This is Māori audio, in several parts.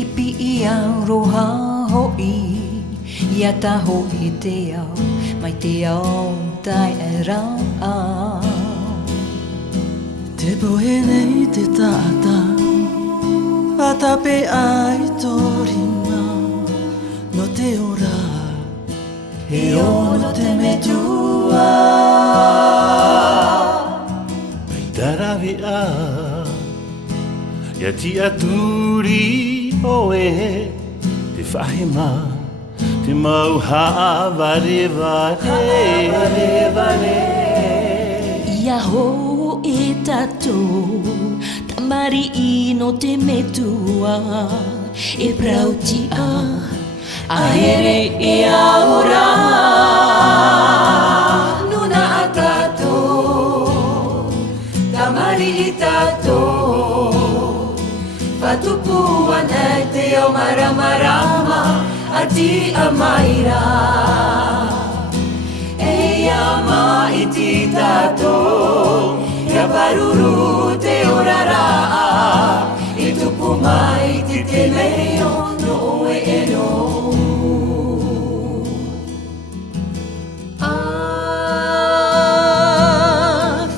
Ipi I au roha hoi Ia taho I te au Mai te au tai e rau au Te pohe nei te tata A tape ai torina No te ora He ono te metua Mai tarawe a Ia ti aturi oe Te whahema Te mau haa vare vare Ia ho e tatou Tamari I no te metua E prauti a Ahere e aora Nuna a tatou Tamari I tatou Patupuan e te o maramarama A ti a maira E ama I ti tatou Ia paruru te orara I tupu mai ti te meo no oe e no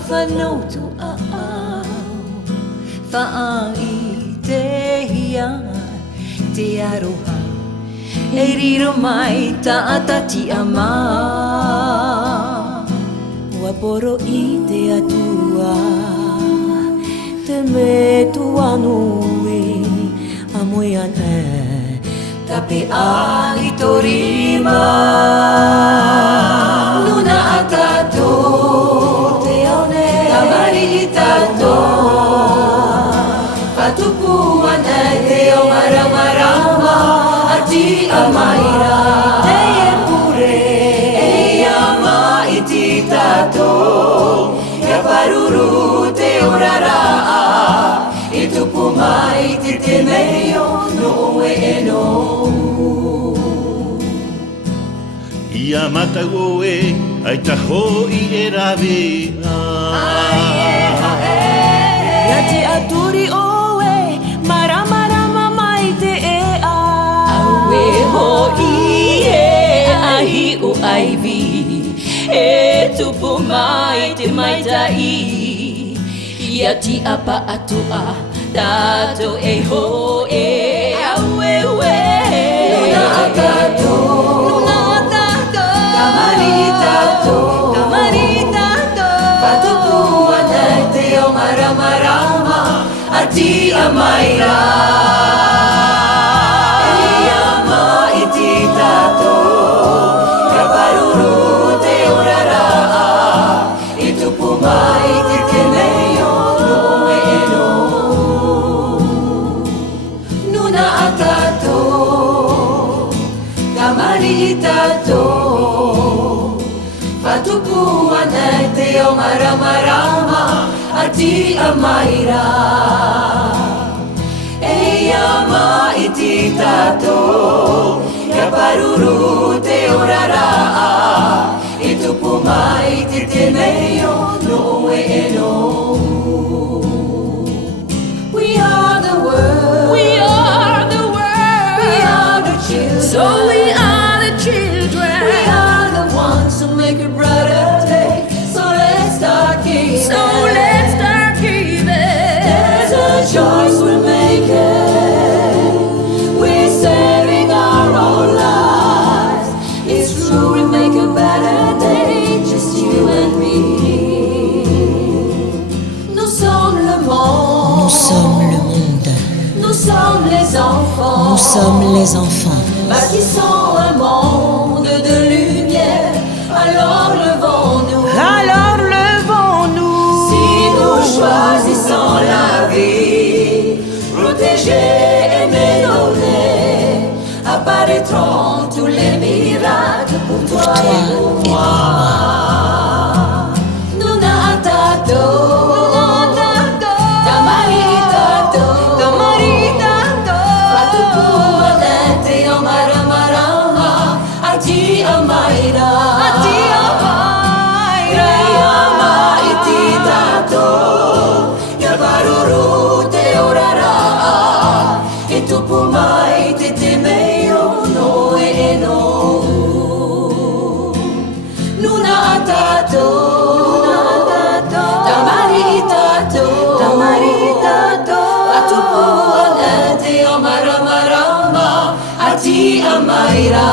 Whanautu a au Whaai te hia Te aroha E riro mai ta atati a mā Ua poro I te atua Te me tua nui A moe ane Tape a I torima Nuna a tatou Te aone Tamari I tatou Patupu ane Te o maramarama A ti a maira Te e pure E ama I ti tatou Ia paruru te orara I tupu mai ti te meo no oe e no Ia matau oe ai taho I e rawe Ia te aturi oe Maramarama mai te e a Aue ho I e ahi o aivi E tupu mai te maitai Ia ti apa atua Tato e ho e aue ue Nuna a tatou Nuna a tatou Tamari I tatou Tamari I tatou Patupu ane te o maramarama A ti a maira E ama I ti tatou Ia paruru te orara I tupu mai ti te meo no oe e no Nuna a tatou Tamari I tatou Patupu ane te o maramarama A ti a maira E ama I ti tatou Ia paruru te orara I tupu mai ti te meo no oe e no We are the world We are the world We are the children So we are the children We are the ones who make a brighter day So let's start giving So let's start giving There's a choice we're making We're saving our own lives It's true we make a better day Just you and me Nous sommes le monde Nous sommes le monde. Nous sommes les enfants Nous sommes les enfants. Bâtissons un monde de lumière Alors levons-nous Alors levons-nous Si nous choisissons la vie Protéger, aimer, donner Apparaîtront tous les miracles pour toi et pour moi Nuna a tatou Tamari I tatou Tamari I tatou Patupu ane te o maramarama A ti a maira A ti a maira E ama I ti tatou Ia paruru te orara E tupu mai amaira